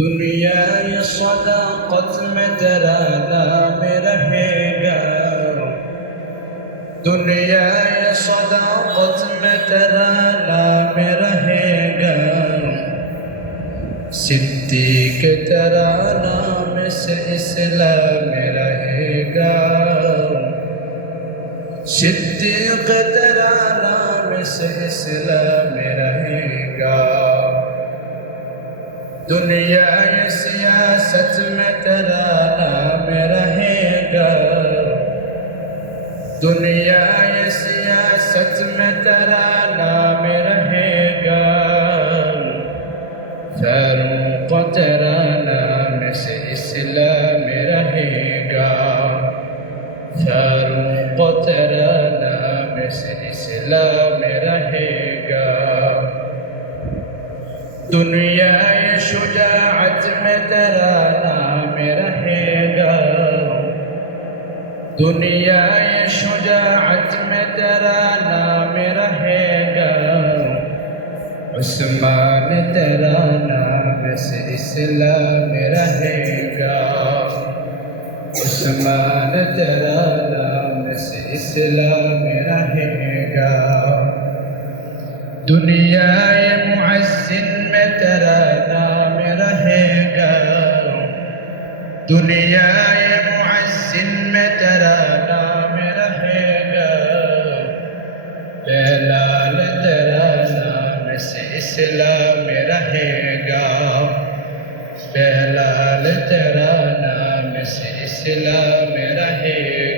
دنیا یہ صداقت میں تیرا نام رہے گا۔ دنیا یہ صداقت میں تیرا نام رہے گا۔ صدیق تیرا نام سے اسلام رہے گا۔ صدیق تیرا نام سے اسلام رہے گا دنیا یہ سیاست میں تیرا نام رہے گا دنیا یہ سیاست میں تیرا نام دنیا شجاعت میں تیرا نام رہے گا۔ دنیا شجاعت میں تیرا نام رہے گا۔ عثمان تیرا نام سے اسلام رہے گا۔ عثمان تیرا نام سے اسلام رہے گا۔ دنیا یہ دنیا یہ محسن میں تیرا نام رہے گا بلال تیرا نام سے اسلام رہے گا بلال تیرا نام سے اسلام رہے